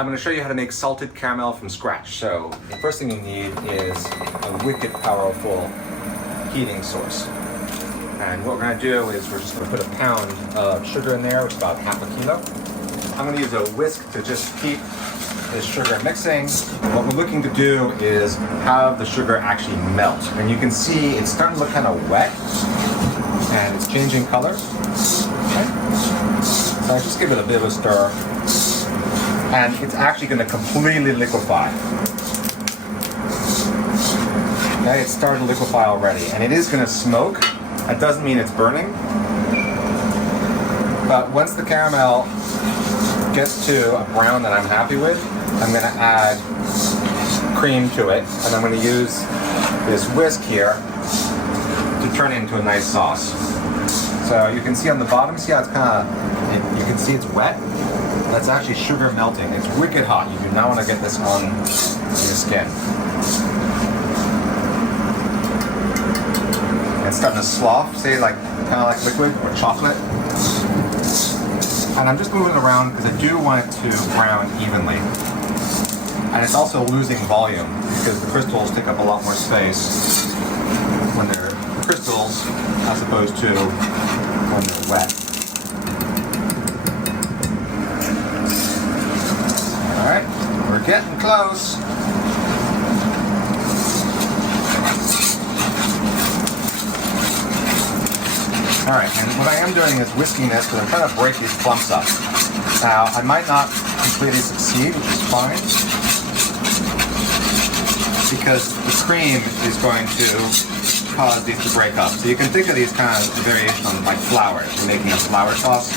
I'm going to show you how to make salted caramel from scratch. So the first thing you need is a wicked powerful heating source. And what we're going to do is we're just going to put a pound of sugar in there, which is about half a kilo. I'm going to use a whisk to just keep this sugar mixing. What we're looking to do is have the sugar actually melt. And you can see it's starting to look kind of wet and it's changing color. Okay. So I just give it a bit of a stir. And it's actually going to completely liquefy. Okay, it's started to liquefy already. And it is going to smoke. That doesn't mean it's burning. But once the caramel gets to a brown that I'm happy with, I'm going to add cream to it. And I'm going to use this whisk here to turn it into a nice sauce. So you can see on the bottom, see how it's kind of, you can see it's wet? That's actually sugar melting. It's wicked hot. You do not want to get this on your skin. It's starting to slough, say like kind of like liquid or chocolate. And I'm just moving it around because I do want it to brown evenly. And it's also losing volume because the crystals take up a lot more space when they're crystals as opposed to when they're wet. Alright, we're getting close. Alright, and what I am doing is whisking this because I'm trying to break these clumps up. Now, I might not completely succeed, which is fine, because the cream is going to cause these to break up. So you can think of these kind of variation on like flour. If you're making a flour sauce,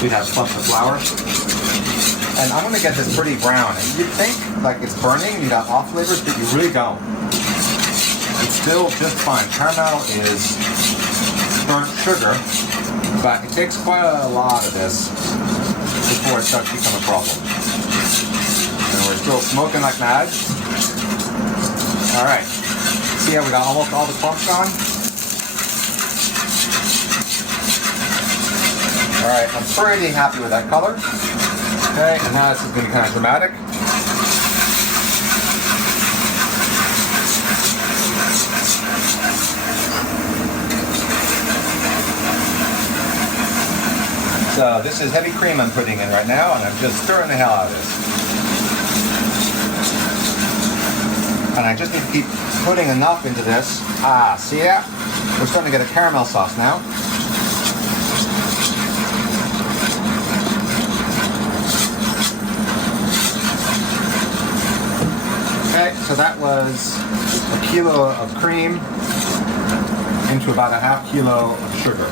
you'd have clumps of flour. And I'm going to get this pretty brown. And you'd think like it's burning, you got off flavors, but you really don't. It's still just fine. Caramel is burnt sugar, but it takes quite a lot of this before it starts to become a problem. And we're still smoking like mad. Alright, see how we got almost all the clumps gone? Alright, I'm pretty happy with that color. Okay, and now this is going to be kind of dramatic. So this is heavy cream I'm putting in right now, and I'm just stirring the hell out of this. And I just need to keep putting enough into this. See ya? We're starting to get a caramel sauce now. Okay, so that was a kilo of cream into about a half kilo of sugar.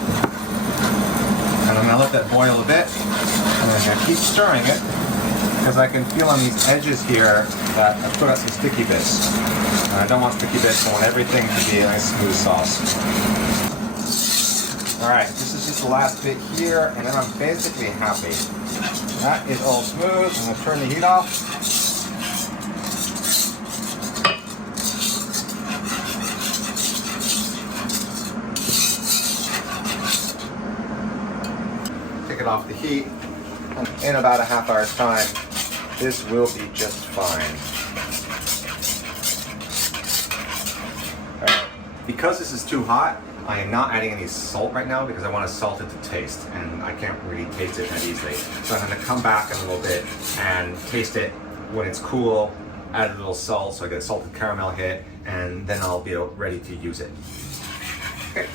And I'm going to let that boil a bit, and I'm going to keep stirring it, because I can feel on these edges here that I've put out some sticky bits. And I don't want sticky bits, I want everything to be a nice smooth sauce. Alright, this is just the last bit here, and then I'm basically happy. That is all smooth. I'm going to turn the heat off. Off the heat, and in about a half hour's time this will be just fine. Right. Because this is too hot, I am not adding any salt right now because I want to salt it to taste, and I can't really taste it that easily. So I'm going to come back in a little bit and taste it when it's cool, add a little salt so I get a salted caramel hit, and then I'll be ready to use it. Okay.